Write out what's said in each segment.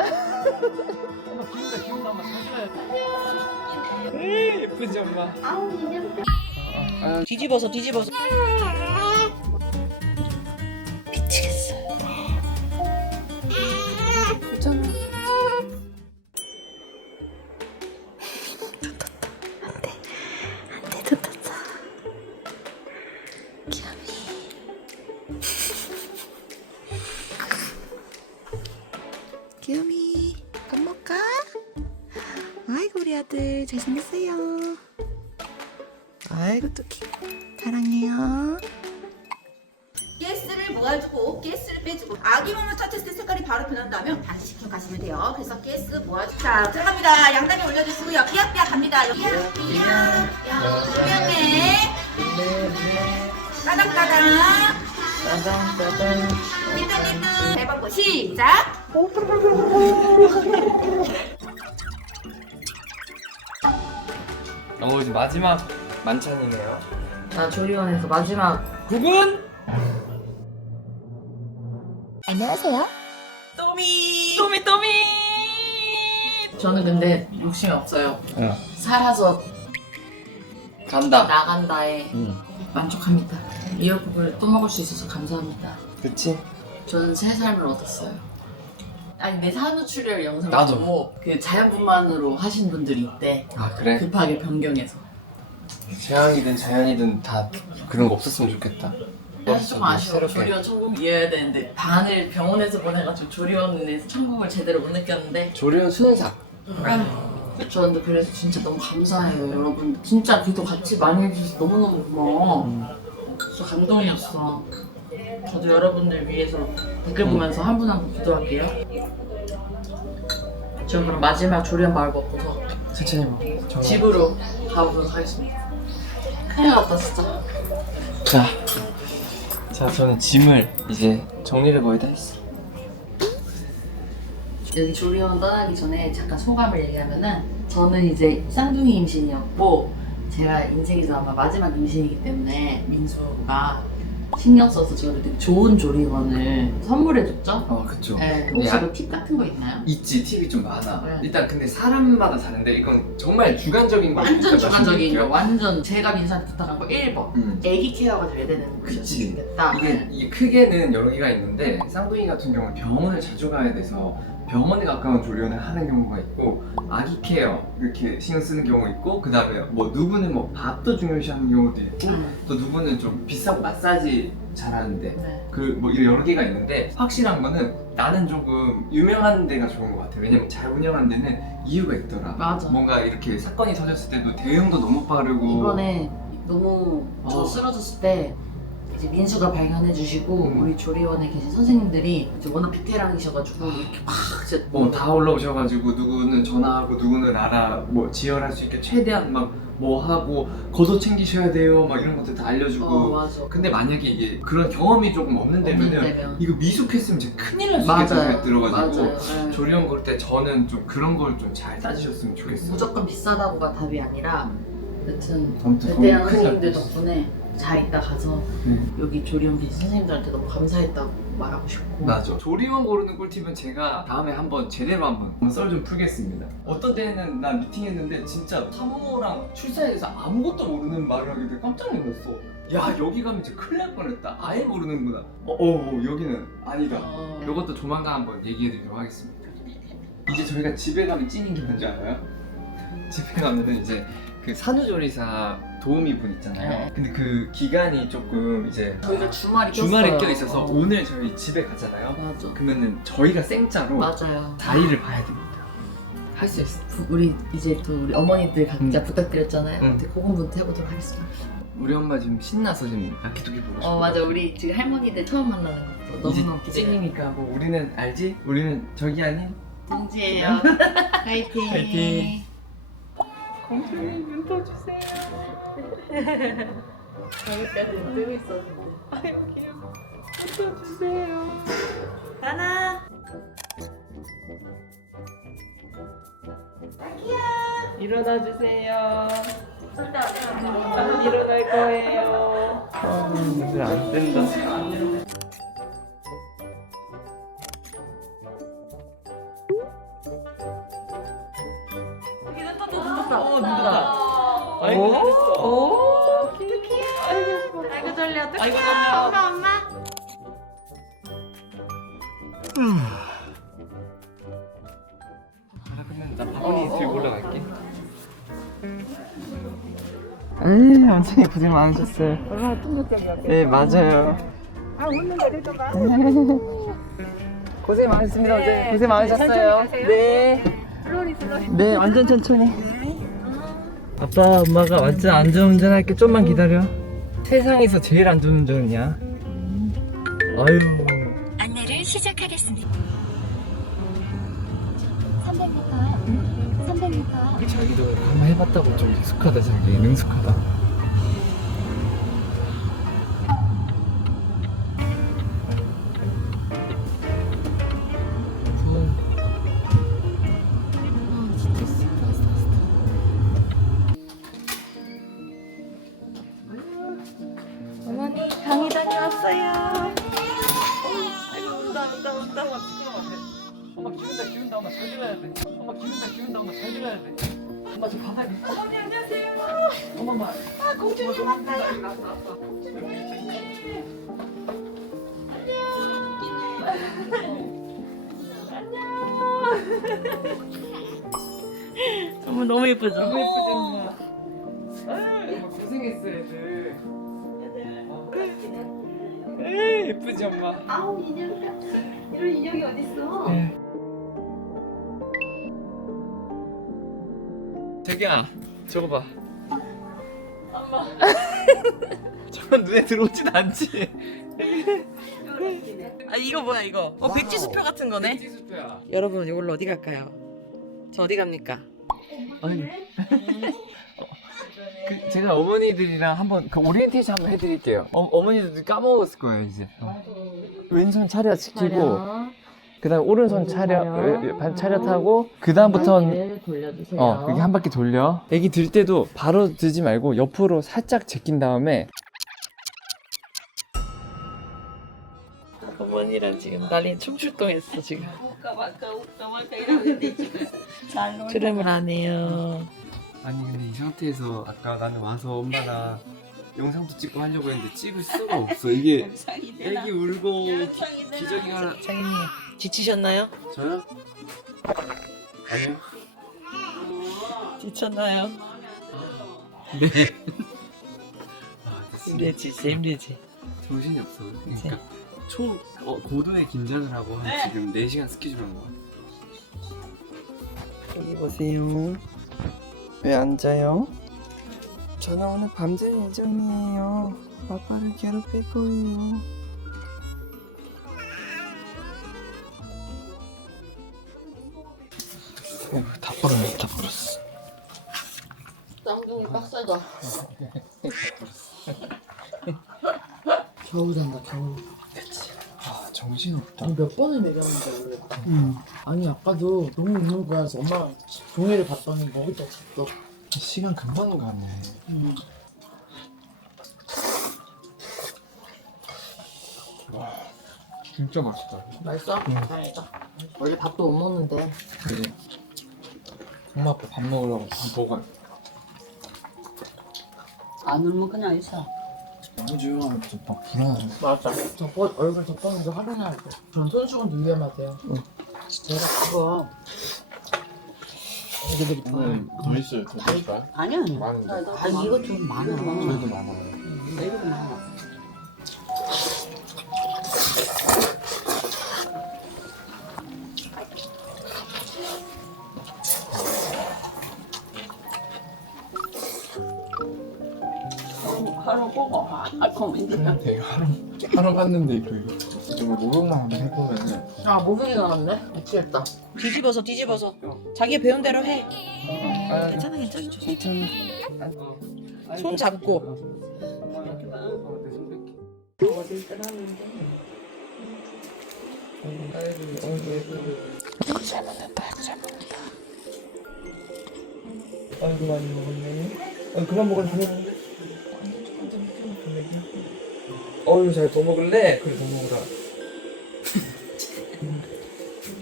엄마 기운다 엄마 사줘야 돼. 예쁘지 엄마. 아우 인형들. 뒤집어서 미치겠어. 괜찮아. 안돼 뜯었어. 귀염이. 귀염이 밥 먹까? 아이고 우리 아들 잘생겼어요. 아이고 토끼 사랑해요. 가스를 모아주고 가스를 빼주고 아기 몸을 터쳤을 때 색깔이 바로 변한다면 다시 시켜가시면 돼요. 그래서 가스 모아주. 자 들어갑니다. 양다리 올려주시고요. 삐약삐약 갑니다. 삐약삐약 삐약네 따당따당 띠ጥ띠ጥ 해보고 시작. 이제 마지막 만찬이네요. 자 조리원에서 마지막 국은 안녕하세요. 또미. 저는 근데 욕심이 없어요. 살아서 간다. 나간다에 만족합니다. 미역국을 또 먹을 수 있어서 감사합니다. 그치? 저는 새 삶을 얻었어요. 아니 내 산후출혈 영상 나도. 보고 그 자연분만으로 하신 분들이 있대. 아 그래? 급하게 변경해서. 재앙이든 자연이든 다 그런 거 없었으면 좋겠다. 그래서 좀 아쉬워. 새롭게. 조리원 천국 이어야 되는데 반을 병원에서 보내가지고 조리원에서 천국을 제대로 못 느꼈는데 조리원 수능사. 저는 그래서 진짜 너무 감사해요 여러분. 진짜 기도 같이 많이 해주셔서 너무너무 고마워. 진짜 감동이었어. 저도 여러분들 위해서 댓글 보면서 한 분 한 분 기도할게요. 저 그럼 마지막 조리원 말 먹고서 천천히 먹어. 집으로 가보도록 하겠습니다. 큰일 났다 진짜. 자 저는 짐을 이제 정리를 거의 다 했어. 여기 조리원 떠나기 전에 잠깐 소감을 얘기하면은 저는 이제 쌍둥이 임신이었고 제가 인생에서 아마 마지막 임신이기 때문에 민수가 신경 써서 저를 되게 좋은 조리원을 선물해줬죠? 그쵸. 네, 근데 혹시 뭐 팁 같은 거 있나요? 있지 팁이 좀 많아. 네. 일단 근데 사람마다 다른데 이건 정말 주관적인 거. 완전 주관적인 거, 완전 제가 민수한테 부탁한 거 1번 애기 케어가 잘 되는 곳이었으면 그치. 좋겠다. 이게 크게는 여러 개가 있는데 쌍둥이 같은 경우는 병원을 자주 가야 돼서 병원에 가까운 조리원을 하는 경우가 있고 아기 케어 이렇게 신경 쓰는 경우가 있고 그 다음에 뭐 누구는 뭐 밥도 중요시하는 경우도 있고 또 누구는 좀 비싸고 마사지 잘하는데 네. 그 뭐 여러 개가 있는데 확실한 거는 나는 조금 유명한 데가 좋은 것 같아. 왜냐면 잘 운영하는 데는 이유가 있더라. 맞아. 뭔가 이렇게 사건이 터졌을 때도 대응도 너무 빠르고 이번에 너무 저 어. 쓰러졌을 때 이제 민수가 발견해 주시고 우리 조리원에 계신 선생님들이 이제 워낙 베테랑이셔가지고 이렇게 막 이제 다 올라오셔가지고 누구는 전화하고 누구는 알아 뭐 지혈할 수 있게 최대한 막 뭐 하고 걷어 챙기셔야 돼요 막 이런 것들 다 알려주고. 맞아. 근데 만약에 이게 그런 경험이 조금 없는 데면은 이거 미숙했으면 진짜 큰일 날 수 있겠다 생각이 들어가지고 맞아요. 조리원 고를 때 저는 좀 그런 걸 좀 잘 따지셨으면 좋겠어요. 무조건 비싸다고가 답이 아니라 여튼 아무튼 베테랑 큰일 선생님들 났지. 덕분에 잘 있다 가서 여기 조리원 계신 선생님들한테 너무 감사했다고 말하고 싶고. 맞아. 조리원 고르는 꿀팁은 제가 다음에 한번 제대로 한번 썰 좀 풀겠습니다. 어떤 때는 나 미팅했는데 진짜 사모랑 출산에 대해서 아무것도 모르는 말을 하게 돼 깜짝 놀랐어. 야 여기 가면 진짜 큰일 날 뻔했다. 아예 모르는구나. 여기는 아니다. 이것도 조만간 한번 얘기해드리도록 하겠습니다. 이제 저희가 집에 가면 찐인 게 뭔지 알아요? 집에 가면은 이제 그 산후조리사 도우미 분 있잖아요. 네. 근데 그 기간이 조금 이제 저희가 주말이 주말에 꼈어요. 껴있어서 오늘 저희 집에 가잖아요. 맞아. 그러면은 저희가 생짜로 맞아요. 자리를 봐야 됩니다. 할 수 있어. 우리 이제 또 우리 어머니들 각자 부탁드렸잖아요. 응. 근데 그분부터 해보도록 하겠습니다. 우리 엄마 지금 신나서 지금 야키토키 보고 싶어. 맞아. 우리 지금 할머니들 처음 만나는 것도 이제 너무너무 기대돼. 찐이니까 뭐 우리는 알지? 우리는 저기 아닌 동지예요. 파이팅. 파이팅. 공주님 눈 떠주세요. 저기까지 뜨고 있었는데. 아이고 귀여워. 눈 떠주세요. 하나. 일어나 주세요. 저는 일어날 거예요. 이제 안 된다. 아이고 잘했어. 오, 키키야. 아이고 졸려. 아이고 졸려. 엄마. 나 바구니 들고 올라갈게. 에이, 원장님 고생 많으셨어요. 얼마나 충격적이었어요. 네, 맞아요. 아, 오늘 그래도 봐. 고생 많으셨습니다. 네. 고생 많으셨어요. 네. 네, 완전 천천히. 아빠, 엄마가 완전 안전운전할게. 좀만 기다려. 세상에서 제일 안전운전이야. 아유. 안내를 시작하겠습니다. 300m, 300m. 자기도 한번 해봤다고 좀 익숙하다, 자기. 능숙하다. 어머니 강의 다녀왔어요. 아이고 운다. 엄마 기운다 엄마 잘 들어야 돼. 엄마 기운다 엄마 잘 들어야 돼. 엄마 저 바닥에. 어머니 안녕하세요. 엄마. 아 공주님 왔어요. 정말 너무 예쁘죠? 너무 예쁘지 엄마. 아유 고생했어 애들. 에이 예쁘지 엄마. 아우 인형이야. 이런 인형이 어딨어? 네. 자기야 저거 봐. 엄마. 저건 눈에 들어오진 않지. 아 이거 뭐야 이거? 백지수표 같은 거네. 백지수표야. 여러분 이걸로 어디 갈까요? 저 어디 갑니까? 아니. 제가 어머니들이랑 한번 그 오리엔테이션 한번 해드릴게요. 어머니들도 까먹었을 거예요 이제. 왼손 차렷 시키고 그다음 오른손 차렷하고 그 다음부터는 돌려주세요. 이렇게 한 바퀴 돌려. 애기 들 때도 바로 들지 말고 옆으로 살짝 제낀 다음에. 어머니랑 지금 난리 춤출동했어 지금. 웃까 이러는데 지금 트름을 안 해요. 아니 근데 이 상태에서 아까 나는 와서 엄마랑 영상도 찍고 하려고 했는데 찍을 수가 없어. 이게 애기 울고 기저귀 하나. 장님 지치셨나요? 저요? 아니요. 지쳤나요? 네. 힘들지 진짜 힘들지. 정신이 없어. 그러니까 고도의 긴장을 하고 한 지금 4시간 스케줄 한 거야. 여기 보세요. 왜 앉아요? 저는 오늘 밤샐 예정이에요. 아빠를 괴롭힐 거예요. 다 벌었어. 쌍둥이 빡세다. 겨우 잔다 겨우. 아 정신없다. 몇 번을 먹였는지 모르겠다. 아니 아까도 너무 웃는 거야. 그래서 엄마랑 종이를 봤더니 먹을 때 잤어. 시간 금방 가네. 와 진짜 맛있다. 맛있어? 다행이다. 원래 밥도 못 먹는데. 그지? 엄마 아빠 밥 먹으려고 밥 먹어요. 안 울면 그냥 있어. 너무 조용하면 좀막 불안하죠. 맞아. 얼굴 덮어놓은 거 확인해야 돼. 전 손수건도 위험하대요. 내가 그거 애기들이 더 있어요. 더 드릴까요? 아니야. 많은데. 아니 이거 좀 많아. 저희도 많아요. 이거 많아. 하루 보고 알콩인데. 되게 하루 갔는데 이거 목욕만 한번 해보면은. 아 목이 나왔네. 미치겠다. 뒤집어서. 자기 배운 대로 해. 괜찮아. 손 잡고. 잘 먹는다. 아이고 많이 먹었네. 그만 먹으라 그랬는데. 어유 잘 더 먹을래? 그래 더 먹으라.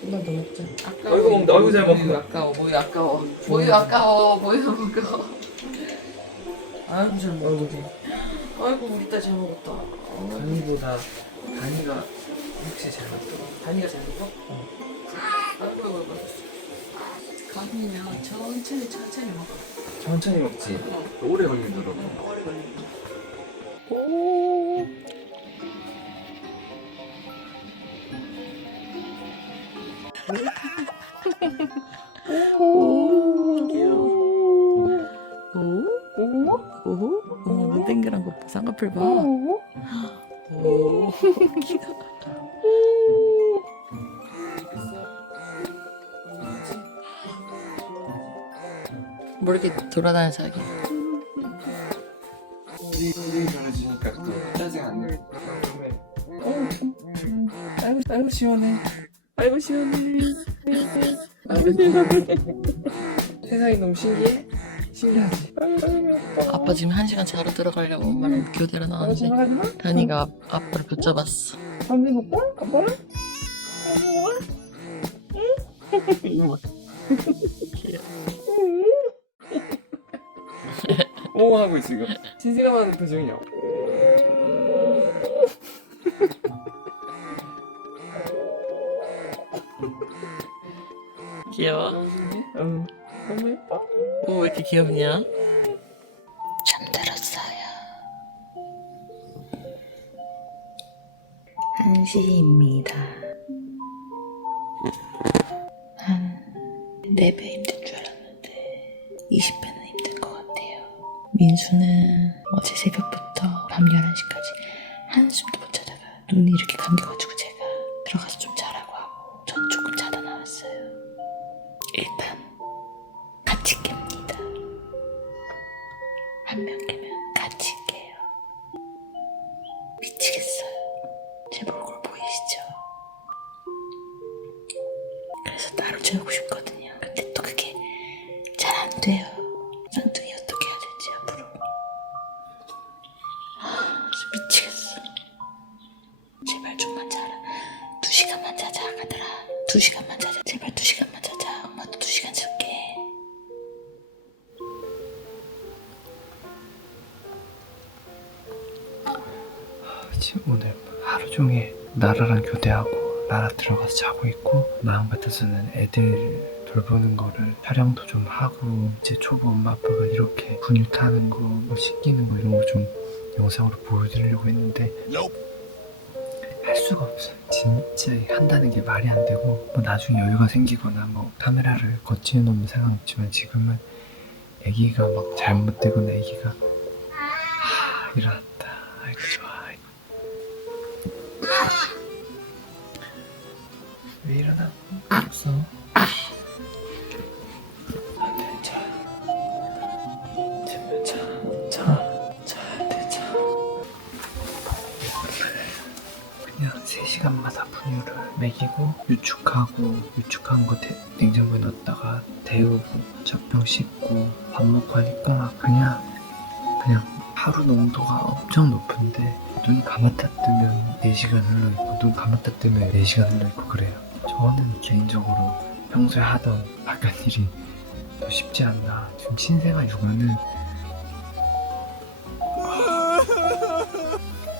좀만 더 먹자. 아까 아이고 먹는다. 아이고 잘 먹는다. 아까워, 모유 아까워. 모유 아까워, 모유 아까워. 아이고 잘 먹었지. 아이고 우리 딸 잘 먹었다. 간이보다 간이가 혹시 잘 먹더라. 다니가 잘 먹어? 아이고 아이고. 간이면 천천히 먹어. 천천히 먹지. 오래 걸리더라고. 오래 걸린다. 오 귀여워. 오 땡그란 거 쌍꺼풀 봐. 오 귀여워. 뭐 이렇게 돌아다녀서 하게. 우리 잘해주니까 또 짜증 안 내고. 아이고 시원해. 아이고 시원해. 세상이 너무 신기해? 신기하지? 아빠 지금 1시간 자러 들어가려고 엄마랑 교대로 나왔는데 다니가 아빠를 붙잡았어. 오 하고 있어 이거. 진실감하는 표정이야. 귀여워? 너무 신기해? 응. 너무 예뻐. 오, 왜 이렇게 귀엽냐? 잠들었어요. 1시입니다. 한 4배 힘든 줄 알았는데 20배는 힘든 것 같아요. 민수는 어제 새벽부터 밤 11시까지 한숨도 못 자다가 눈이 이렇게 감겨가지고 제가 들어가서 좀 자라고 하고 전 조금 자다 나왔어요. 일단 같이 깹니다. 한 명 깨면 같이 깨요. 미치겠어요. 제 얼굴 보이시죠? 그래서 따로 재우고 싶거든요. 근데 또 그게 잘 안 돼요. 쌍둥이 어떻게 해야 될지 앞으로. 진짜 미치겠어. 제발 좀만 자라. 2시간만 자자 아가들아. 2시간만 자자. 제발 2시간만 자자. 엄마도 2시간 잘게. 지금 오늘 하루 종일 나라랑 교대하고 나라 들어가서 자고 있고 마음 같아서는 애들 돌보는 거를 촬영도 좀 하고 이제 초보 엄마 아빠가 이렇게 분유 타는 거, 뭐 씻기는 거 이런 거 좀 영상으로 보여드리려고 했는데 할 수가 없어요. 진짜 한다는 게 말이 안 되고 뭐 나중에 여유가 생기거나 뭐 카메라를 거치해 놓으면 상관없지만 지금은 애기가 막 잘못되거나 애기가 일어났다. 아이고 좋아. 왜 일어나? 없어. 안돼 자. 제발 자야 돼 자. 그냥 3시간마다 분유를 먹이고 유축하고 유축한 거 냉장고에 넣었다가 데우고 젖병 씻고 밥 먹고 하니까 그냥 하루 농도가 엄청 높은데 눈 감았다 뜨면 4시간 흘러있고 눈 감았다 뜨면 4시간 흘러있고 그래요. 저는 개인적으로 평소에 하던 바깥일이 더 쉽지 않나. 지금 신생아 육아는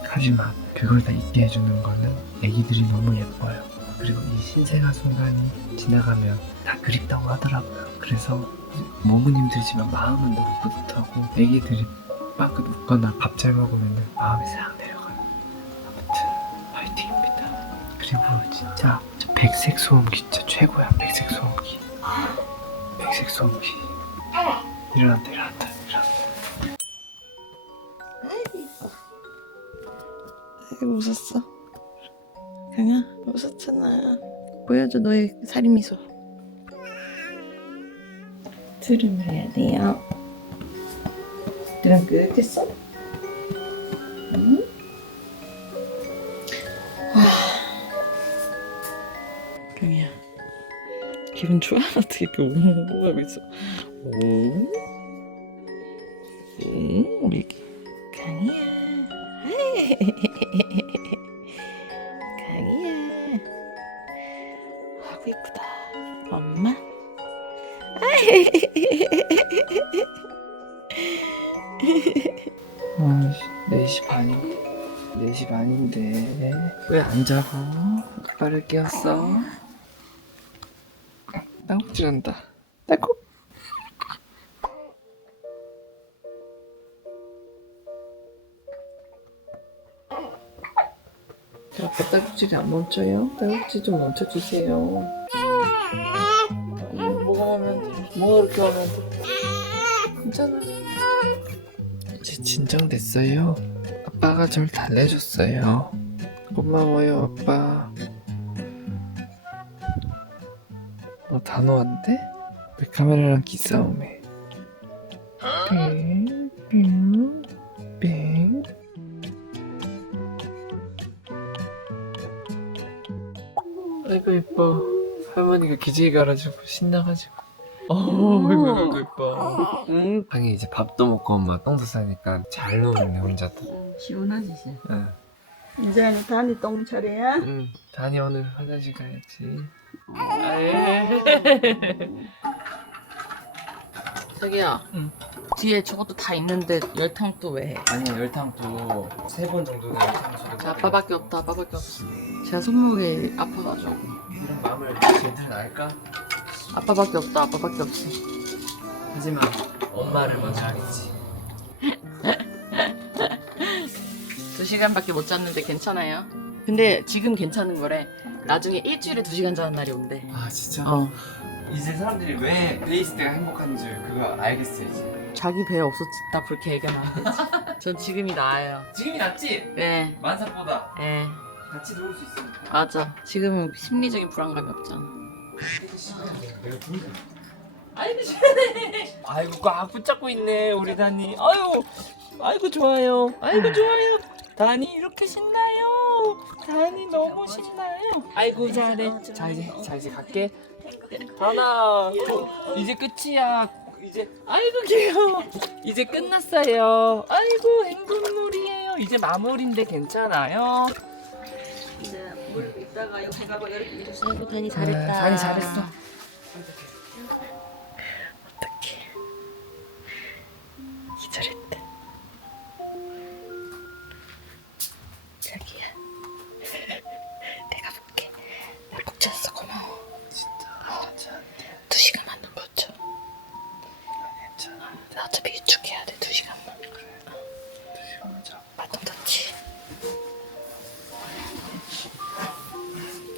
하지만 그걸 다 있게 해주는 거는 애기들이 너무 예뻐요. 그리고 이 신생아 순간이 지나가면 다 그립다고 하더라고요. 그래서 몸은 힘들지만 마음은 너무 뿌듯하고 애기들이 빵긋 웃거나 밥 잘 먹으면 마음이 싹 내려가요. 아무튼 파이팅입니다. 그리고 진짜 저 백색 소음기 진짜 최고야. 백색 소음기. 백색 소음기. 일어난다. 아이고 웃었어. 그냥 웃었잖아. 보여줘 너의 살인미소. 트림을 해야 돼요. 드럼 끝했어? 응? 경이야 기분 좋아? 어떻게 이렇게 오 하고 있어? 오 우리 강이야. 강이야. 아구 이쁘다. 엄마 (4시) 반이네. 4시 반인데 왜 안 자고 아빠를 깨웠어? 딸꾹질한다. 딸꾹. 아빠 딸꾹질이 안 멈춰요? 딸꾹질 좀 멈춰주세요. 뭐가 하면 돼? 뭐가 그렇게 하면 돼? 괜찮아. 이제 진정됐어요. 아빠가 좀 달래줬어요. 고마워요, 아빠. 단호한데? 왜 카메라랑 기싸움해? 빙. 아이고 예뻐. 할머니가 기저귀 갈아주고 신나가지고. 아이고 예뻐. 방에 이제 밥도 먹고 엄마 똥도 싸니까 잘 누웠네 혼자도. 시원하지. 응. 이제 다니 똥 차례야? 응. 다니 오늘 화장실 가야지. 자기야. 응. 뒤에 저것도 다 있는데 열탕 또 왜 해? 아니야 열탕도 3번 정도는 열탕 저 아빠밖에 없다. 아빠밖에 없어. 제가 손목이 아파가지고. 이런 마음을 제대로 알까? 아빠밖에 없다. 아빠밖에 없어. 하지만 엄마를 먼저 하겠지. 2시간밖에 못 잤는데 괜찮아요? 근데 지금 괜찮은 거래. 나중에 일주일에 2시간 자는 날이 온대. 아 진짜? 이제 사람들이 왜 배 있을 때가 행복한지 그거 알겠어 이제. 자기 배에 없었다 그렇게 얘기하면 안 되지. 전 지금이 나아요. 지금이 낫지? 네. 만삭보다 네. 같이 놀 수 있으니까. 맞아. 지금은 심리적인 불안감이 없잖아. 내가 부르자. 아이고 시원해. 아이고 꽉 붙잡고 있네 우리 다니. 아이고 좋아요. 아이고 좋아요. 다니 이렇게 신나요. 다니 너무 신나요. 아이고 잘해. 자 이제 갈게. 다나 이제 끝이야. 이제 아이고 귀여워. 이제 끝났어요. 아이고 행복놀이에요. 이제 마무리인데 괜찮아요. 이제 물 이따가 옆에 가고 이렇게 이렇게 아이고 다니 잘했다. 다니 잘했어. 어떡해. 기절했다. 자기야. 내가 볼게. 꼭 잤어. 고마워. 진짜 괜찮아. 2시간만 더 버텨. 괜찮아. 나 어차피 유축해야 돼. 2시간만. 그래. 2시간 자. 맞짱 떴지.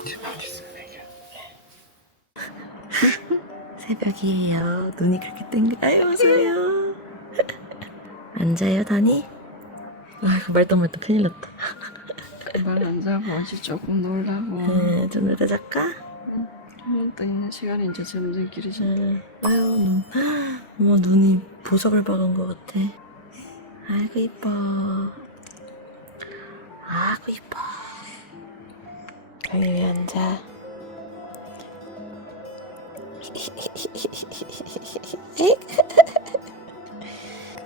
제발 있으면 얘기해. 새벽이에요. 눈이 그렇게 땡겨. 아유, 웃어요. 앉아요, 다니? 아이고, 말똥말똥 큰일 났다. 금방 안 자고 아직 조금 놀라고 좀 놀다 잘까? 떠 있는 시간이 이제 점점 길어져. 아유, 어머, 눈이 보석을 박은 것 같아. 아이고, 이뻐. 아이고, 이뻐. 여기 왜 앉아?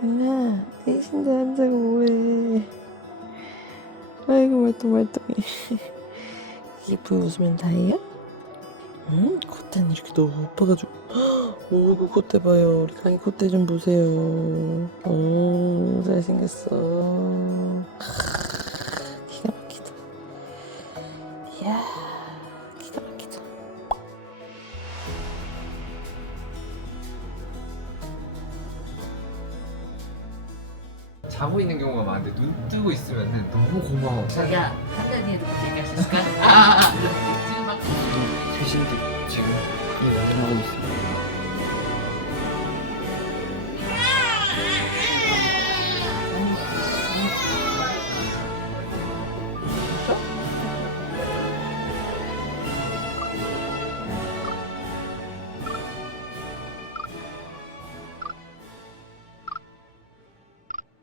그나 대신도 안 자고 뭐해. 아이고 말똥말똥해. 예쁜 웃으면 다예요? 응? 콧대는 이렇게 너무 높아가지고. 오이구 콧대 봐요. 우리 강이 콧대 좀 보세요. 잘생겼어. 기가 막히다. 이야 기가 막히다. 자고 있는 경우가 많은데 눈 뜨고 있으면 너무 고마워. 자기야 한 달 뒤에도 그렇게 얘기할 수 있을까? 지금 막 최신들 지금 일을 하고 있어.